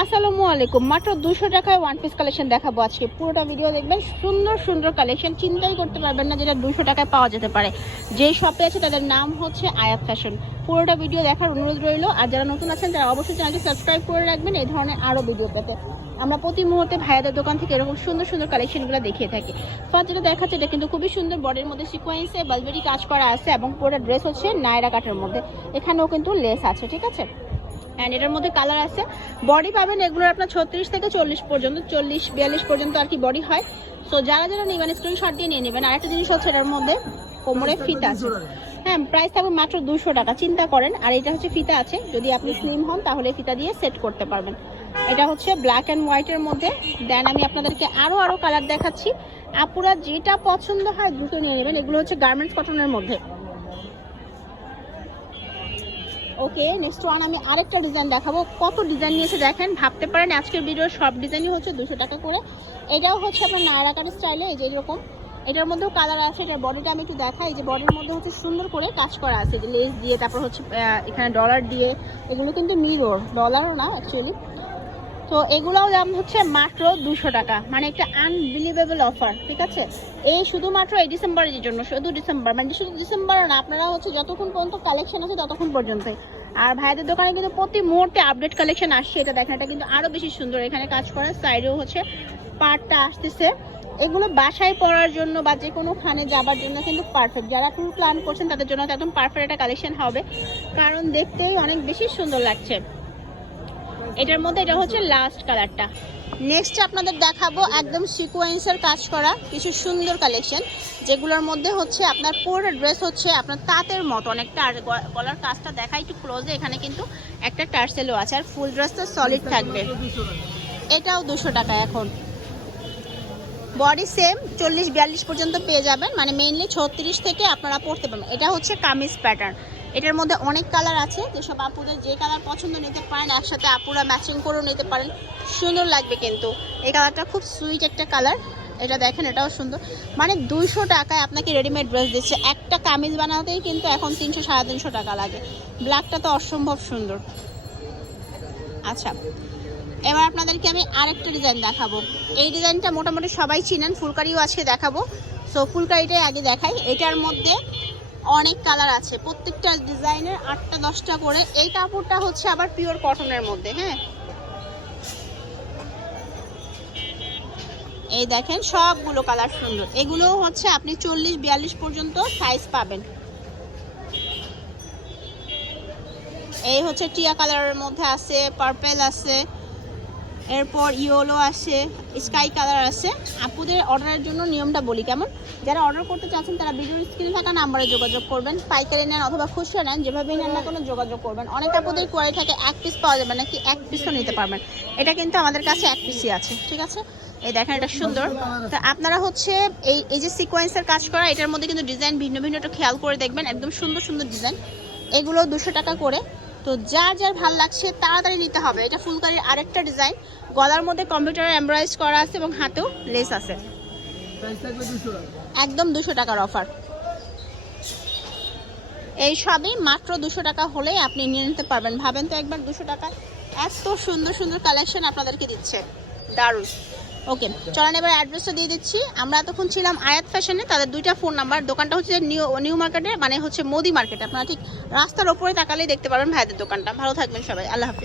আসসালামু আলাইকুম। মাত্র দুশো টাকায় ওয়ান পিস কালেকশন দেখাবো আজকে। পুরোটা ভিডিও দেখবেন। সুন্দর সুন্দর কালেকশন চিন্তাই করতে পারবেন না যেটা দুশো টাকায় পাওয়া যেতে পারে। যে শপে আছে তাদের নাম হচ্ছে আয়াত ফ্যাশন পুরোটা ভিডিও দেখার অনুরোধ রইল। আর যারা নতুন আছেন, তারা অবশ্যই চ্যানেলটি সাবস্ক্রাইব করে রাখবেন। এই ধরনের আরও ভিডিও পেতে। আমরা প্রতি মুহূর্তে ভাইয়াদের দোকান থেকে এরকম সুন্দর সুন্দর কালেকশনগুলো দেখিয়ে থাকি। ফার্স্ট যেটা দেখাচ্ছে, এটা কিন্তু খুবই সুন্দর বডির মধ্যে সিকোয়েন্সে বালবেরি কাজ করা আছে এবং পুরোটা ড্রেস হচ্ছে নায়রা কাটের মধ্যে। এখানেও কিন্তু লেস আছে, ঠিক আছে? অ্যান্ড এটার মধ্যে কালার আছে। বডি পাবেন এগুলোর আপনার ছত্রিশ থেকে চল্লিশ পর্যন্ত চল্লিশ বিয়াল্লিশ পর্যন্ত আর কি বডি হয়। সো যারা যারা নেবেন স্ক্রিনশট দিয়ে নিয়ে নেবেন। আরেকটা জিনিস হচ্ছে এটার মধ্যে কোমরে ফিতা আছে। হ্যাঁ প্রাইস থাকবে মাত্র দুশো টাকা চিন্তা করেন। আর এটা হচ্ছে ফিতা আছে। যদি আপনি স্লিম হন তাহলে ফিতা দিয়ে সেট করতে পারবেন। এটা হচ্ছে ব্ল্যাক অ্যান্ড হোয়াইটের মধ্যে। দেন আমি আপনাদেরকে আরও আরও কালার দেখাচ্ছি। আপুরা যেটা পছন্দ হয় দ্রুত নিয়ে নেবেন। এগুলো হচ্ছে গার্মেন্টস কটনের মধ্যে। ওকে নেক্সট ওয়ান আমি আরেকটা ডিজাইন দেখাবো। কত ডিজাইন নিয়েছে দেখেন, ভাবতে পারেন, আজকের ভিডিওর সব ডিজাইনই হচ্ছে দুশো টাকা করে। এটাও হচ্ছে আপনার নায়রাকার স্টাইলে এই যে এরকম। এটার মধ্যেও কালার আছে, এটার বডিটা আমি একটু দেখাই। যে বডির মধ্যে হচ্ছে সুন্দর করে কাজ করা আছে, যে লেস দিয়ে, তারপর হচ্ছে এখানে ডলার দিয়ে। এগুলো কিন্তু মিরর ডলারও না অ্যাকচুয়ালি তো এগুলোও দাম হচ্ছে মাত্র দুশো টাকা। মানে একটা আনবিলিভেবল অফার ঠিক আছে? এই শুধুমাত্র এই ডিসেম্বরের জন্য, শুধু ডিসেম্বর। মানে শুধু ডিসেম্বর না, আপনারা হচ্ছে যতক্ষণ পর্যন্ত কালেকশন আছে ততক্ষণ পর্যন্তই। আর ভাইদের দোকানে কিন্তু প্রতি মুহূর্তে আপডেট কালেকশন আসছে, এটা দেখেন, এটা কিন্তু আরও বেশি সুন্দর। এখানে কাজ করার সাইডেও হচ্ছে পার্টটা আসতেছে। এগুলো বাসায় পরার জন্য বা যে কোনো খানে যাবার জন্য কিন্তু পারফেক্ট যারা ট্যুর প্ল্যান করছেন, তাদের জন্য একদম পারফেক্ট একটা কালেকশন হবে। কারণ দেখতেই অনেক বেশি সুন্দর লাগছে। এটার মধ্যে এটা হচ্ছে লাস্ট কালারটা নেক্সট আপনাদের দেখাবো একদম সিকোয়েন্সের কাজ করা কিছু সুন্দর কালেকশন যেগুলোর মধ্যে হচ্ছে আপনার পুরো ড্রেস হচ্ছে আপনার তাঁতের মতো। অনেকটা আর গলার কাজটা দেখা একটু ক্লোজে এখানে কিন্তু একটা টার্সেলও আছে, আর ফুল ড্রেসটা সলিড থাকবে। এটাও দুশো টাকা এখন। বডি সেম চল্লিশ বিয়াল্লিশ পর্যন্ত পেয়ে যাবেন মানে মেইনলি ছত্রিশ থেকে আপনারা পড়তে পারবেন। এটা হচ্ছে কামিজ প্যাটার্ন এটার মধ্যে অনেক কালার আছে, যেসব আপুদের যে কালার পছন্দ নিতে পারেন, একসাথে আপুরা ম্যাচিং করেও নিতে পারেন। সুন্দর লাগবে কিন্তু। এই কালারটা খুব সুইট একটা কালার। এটা দেখেন, এটাও সুন্দর। মানে দুইশো টাকায় আপনাকে রেডিমেড ড্রেস দিচ্ছে। একটা কামিজ বানাতেই কিন্তু এখন তিনশো, সাড়ে তিনশো টাকা লাগে। ব্ল্যাকটা তো অসম্ভব সুন্দর। আচ্ছা এবার আপনাদেরকে আমি আরেকটা ডিজাইন দেখাবো। এই ডিজাইনটা মোটামুটি সবাই চিনেন, ফুলকারিও আজকে দেখাবো। সো ফুলকারিটাই আগে দেখাই। এটার মধ্যে অনেক কালার আছে। প্রত্যেকটা ডিজাইনের আটটা, দশটা করে। এই কাপড়টা হচ্ছে আবার পিওর কটনের মধ্যে হ্যাঁ? এই দেখেন, সবগুলো কালার সুন্দর। এগুলো হচ্ছে আপনি চল্লিশ, বিয়াল্লিশ পর্যন্ত সাইজ পাবেন। এই হচ্ছে টিয়া কালারের মধ্যে আছে, পার্পেল আছে। এরপর ইয়েলো আছে স্কাই কালার আছে আপুদের অর্ডারের জন্য নিয়মটা বলি, কেমন? যারা অর্ডার করতে চাচ্ছেন, তারা ভিডিওর স্ক্রিনে থাকা নাম্বারে যোগাযোগ করবেন। পাইকারি নেন অথবা খুচরা নেন, যেভাবেই নেন না কোনো যোগাযোগ করবেন। অনেক আপুদের কোয়ারি থাকে, এক পিস পাওয়া যাবে নাকি এক পিসও নিতে পারবেন। এটা কিন্তু আমাদের কাছে এক পিসই আছে, ঠিক আছে? এই দেখেন, এটা সুন্দর। তো আপনারা হচ্ছে এই এই যে সিকোয়েন্সের কাজ করা, এটার মধ্যে কিন্তু ডিজাইন ভিন্ন ভিন্ন, একটু খেয়াল করে দেখবেন। একদম সুন্দর সুন্দর ডিজাইন এগুলো দুশো টাকা করে। তো যার যার ভালো লাগছে তাড়াতাড়ি নিতে হবে। এটা ফুলকারির আরেকটা ডিজাইন। গলার মধ্যে কম্পিউটারে এমব্রয়েজ করা আছে এবং হাতেও লেস আছে। একদম দুশো টাকার অফার। এই সবই মাত্র দুশো টাকা হলেই আপনি নিয়ে নিতে পারবেন। ভাবেন তো একবার দুশো টাকায়। এত সুন্দর সুন্দর কালেকশন আপনাদেরকে দিচ্ছে। দারুণ। ওকে, চলেন এবার অ্যাড্রেসটা দিয়ে দিচ্ছি। আমরা এতক্ষণ ছিলাম আয়াত ফ্যাশনে তাদের দুইটা ফোন নাম্বার দোকানটা হচ্ছে নিউ নিউ মার্কেটে মানে হচ্ছে মোদি মার্কেটে আপনারা ঠিক রাস্তার ওপরে তাকালেই দেখতে পারবেন ভাইদের দোকানটা। ভালো থাকবেন সবাই। আল্লাহ হাফিজ।